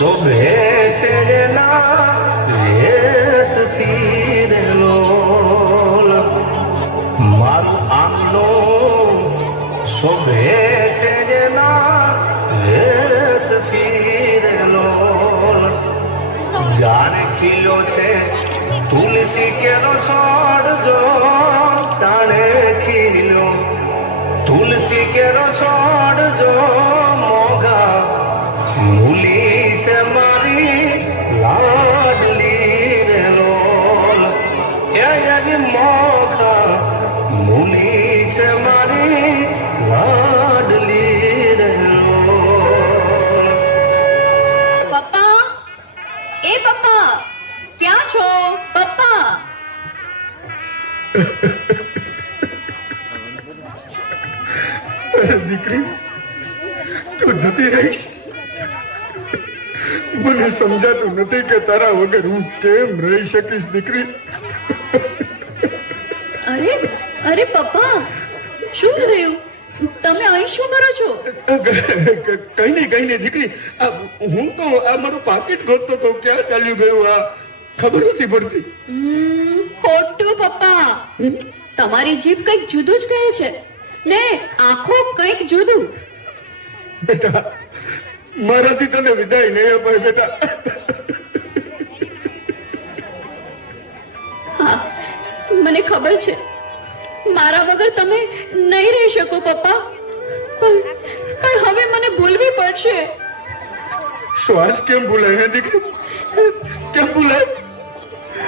શોભે છે જેના હેતથી રે લોલ મારું આંગણું શોભે છે જેના હેતથી રે લોલ જાણે ખીલ્યો છે તુલસી કેરો છોડ જો તાણે ખીલ્યો તુલસી કેરો છોડ જો મોગા મૂલી છે મારી લાડલી રે લોલ એ મોગા મૂલી છે મારી લાડલી રે લોલ. પપ્પા, એ પપ્પા, ક્યાં છો પપ્પા? દીકરી તું જતી રહીશ. મને સમજાતું નથી કે તારા વગર હું કેમ રહી શકીશ દીકરી. અરે અરે પપ્પા, શું થયું? તમે અહીં શું કરો છો? કઈ નહીં દીકરી. હું તો આ મારું પાકીટ ગોતતો તો ક્યાં ચાલ્યું ગયું આ ખબર નથી પડતી. ખોટું પપ્પા, તમારી જીભ કંઈક જુદું જ કહે છે ને આંખો કંઈક જુદું. બેટા મારાથી તને વિદાય નહીં અપાય બેટા. હા, મને ખબર છે મારા વગર તમે નહીં રહી શકો પપ્પા, પણ હવે મને ભૂલવી પડશે. શ્વાસ કેમ ભૂલાય હે દીકરી? કેમ ભૂલાય?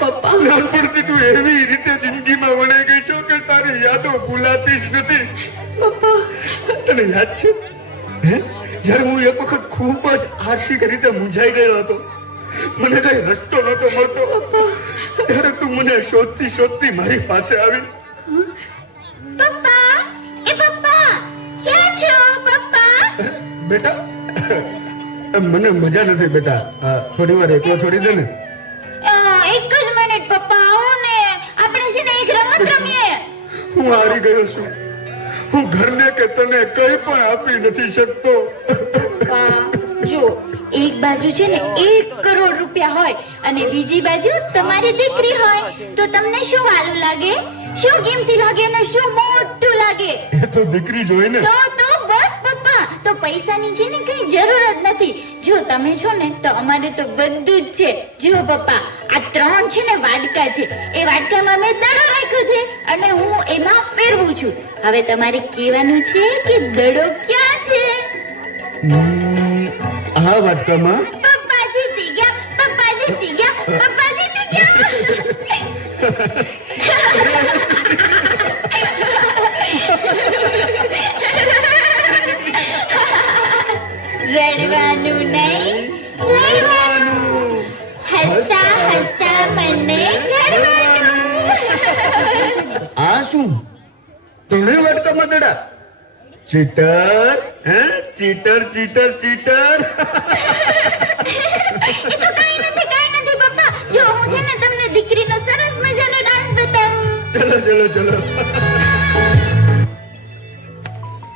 પપ્પા, નાનપણથી તું એવી રીતે જિંદગીમાં વણાઈ ગઈ છો કે તારી યાદો ભૂલાતી જ નથી. પપ્પા, તને યાદ છે હે જ્યારે હું એક વખત ખૂબ જ આર્થિક રીતે મૂંઝાઈ ગયો હતો, મને કઈ રસ્તો નતો મળતો, ત્યારે તું મને શોધતી મારી પાસે આવી. પપ્પા, એ પપ્પા, ક્યાં છો પપ્પા? બેટા મને મજા નથી બેટા. થોડી વાર એકલો છોડી દે ને. એક જ મિનિટ પપ્પા, આવો ને, આપણે છે ને એક રમત રમીએ. હું હારી ગયો છું. હું ઘરને કે તને કઈ પણ આપી નથી શકતો. પપ્પા, જો એક બાજુ છે ને 1 કરોડ રૂપિયા હોય અને બીજી બાજુ તમારી દીકરી હોય તો તમને શું વાલું લાગે? શું કિંમતી લાગે અને શું મોટું લાગે? એ તો દીકરી જોઈ ને. તો બસ પપ્પા, તો પૈસાની છે ને કઈ જરૂર જ નથી. જો તમે છો ને તો અમારે તો બધું જ છે. જો પપ્પા, આ 3 છે ને વાડકા છે, એ વાડકામાં મેં દડો રાખ્યો છે અને હું એમાં ફેરવું છું. હવે તમારે કહેવાનું છે કે દડો ક્યાં છે? આ વાટકામાં. પપ્પા જીતી ગયા, પપ્પા જીતી ગયા, પપ્પા જીતી ગયા. રડવાનું નહીં, લડવાનું. હસતા હસતા મને ઘડવાનું. આ શું? તને વાટકામાં દડા? ચીટર હે? ચીટર. એ તો કઈ નથી પપ્પા. જો હું છે ને તમને દીકરીનો સરસ મજાનો ડાન્સ બતાવું. ચલો.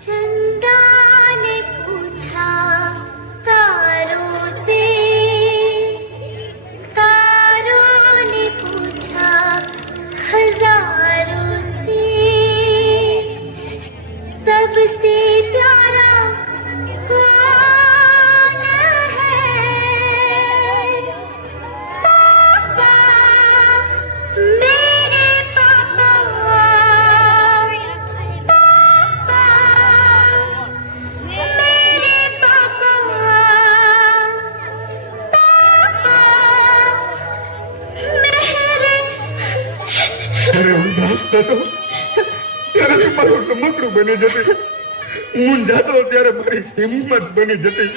चंदा ने पूछा तारों से, तारों ने पूछा हजारों से, सबसे प्यारा कौन है? पापा, मेरे पापा, मेरे पापा, અરે ઉદાસ થતો ત્યારે તું મારું રમકડું બની જતી. મૂંઝાતો ત્યારે મારી હિંમત બની જતી.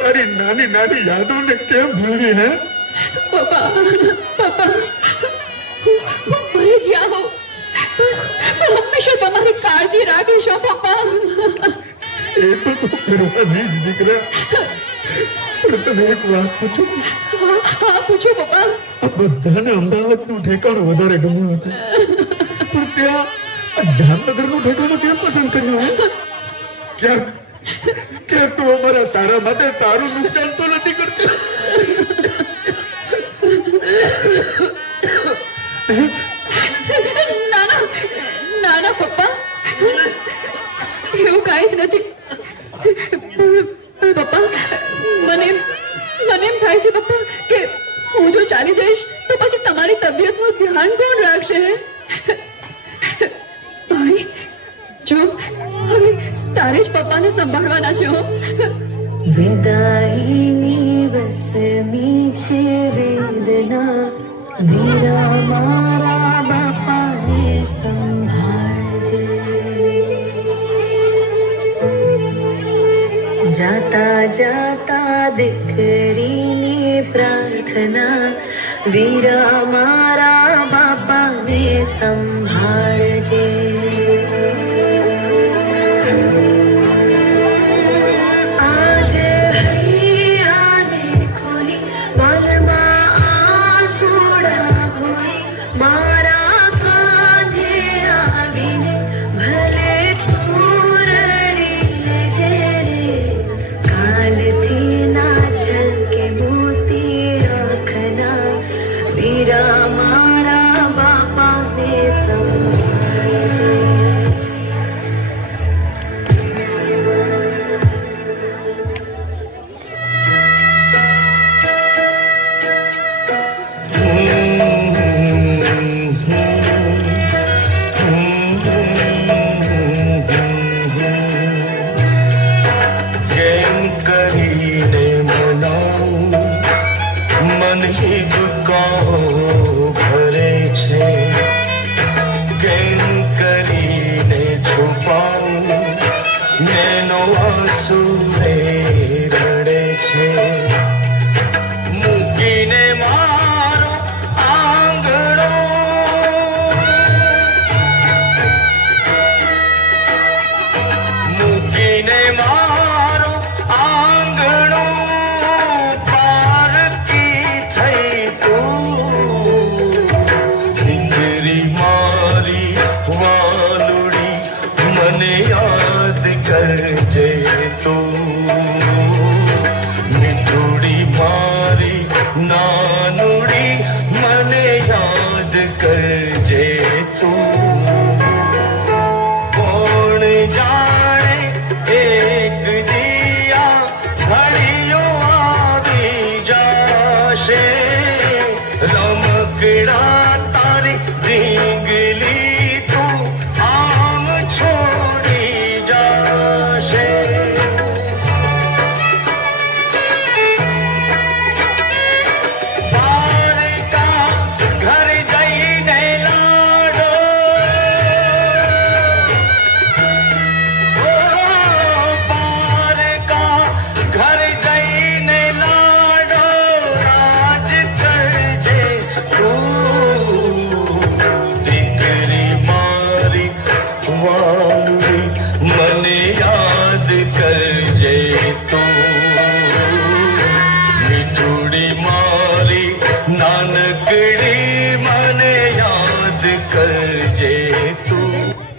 તારી નાની યાદોને કેમ ભૂલી હે? પપ્પા, હું ભલે જ્યાં હોઉં પણ હંમેશા તમારી કાળજી રાખીશ હો પપ્પા. એ તો તું કરવાની જ દીકરા. પણ તને એક વાત પૂછું? હા, પૂછો પપ્પા. આ બધાને અમદાવાદનું ઠેકાણું વધારે ગમ્યું હતું, પણ ત્યાં જામનગરનું ઠેકાણું કેમ પસંદ કર્યું હે? ક્યાંક તું અમારા સારા માટે તારું નુકસાન તો નથી એવું કાંઈ જ નથી. પણ પપ્પા, મને મને એમ થાય છે પપ્પા કે હું જો ચાલી જઈશ તો પછી તમારી તબિયતનું ધ્યાન કોણ રાખશે? ભાઈ, જો હવે તારે જ પપ્પાને સંભાળવાના છે. હો, વિદાયની વસમી છે વેદના, વીરા મારા બાપાને સંભાળજે. જાતા જાતા દીકરીની પ્રાર્થના, વીરા મારા બાપાને સંભાળજે.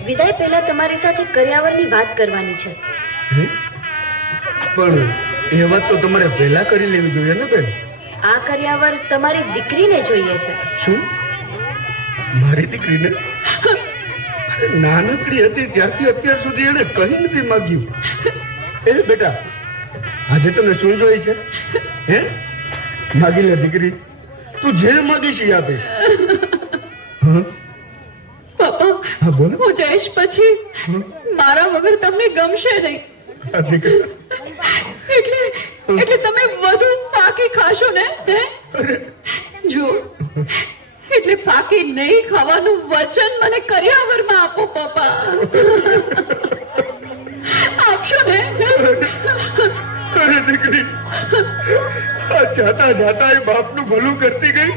વિદાય પહેલા તમારી સાથે કર્યાવરની વાત કરવાની છે. પણ એ વાત તો તમારે પહેલા કરી લેવી જોઈએ ને બેન. આ કર્યાવર તમારી દીકરીને જોઈએ છે. શું? મારી દીકરીને? નાનકડી હતી ત્યારથી અત્યાર સુધી એને કઈ નથી માંગ્યું. એ બેટા, આજે તને શું જોઈએ છે? હે, માગી લે દીકરી, તું જે માગીશ એ આપીશ. પપ્પા, હા બોલ. હું જઈશ પછી મારા વગર તમને ગમશે નહીં. આ દીકરી, એટલે તમે વધુ ફાકી ખાશો ને? હે? જો, એટલે ફાકી નહીં ખાવાનું વચન મને કર્યાવરમાં આપો પપ્પા. આપશો ને? અરે દીકરી, આ જાતા જાતા એ બાપનું ભલું કરતી ગઈ.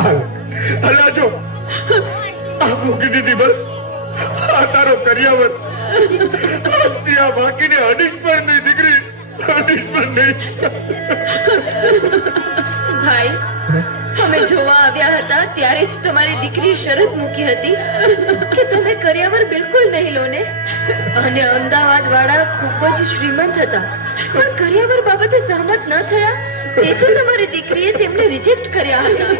હાલ હલા જો, આ મૂકી દીધી બસ. આ તારો કર્યાવર. આજથી આ બાકીને અડીશ પણ નહીં દીકરી, અડીશ પણ નહીં. ભાઈ, અમે જોવા આવ્યા હતા ત્યારે જ તમારી દીકરી શરત મૂકી હતી કે તમે કર્યાવર બિલકુલ નહીં લો ને. અને અમદાવાદ વાળા ખૂબ જ શ્રીમંત હતા, પણ કર્યાવર બાબતે સહમત ન થયા, તેથી તમારી દીકરીએ તેમને રિજેક્ટ કર્યા હતા.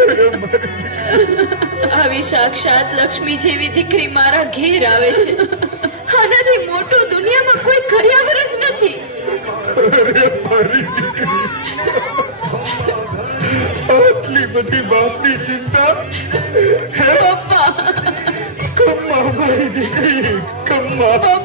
આવી સાક્ષાત લક્ષ્મી જેવી દીકરી મારા ઘેર આવે છે આનાથી મોટું દુનિયામાં કોઈ કર્યાવર જ નથી. અરે મારી દીકરી, આટલી બધી બાપની ચિંતા. હે પપ્પા, કમ્મા મારી દીકરી, કમ્મા.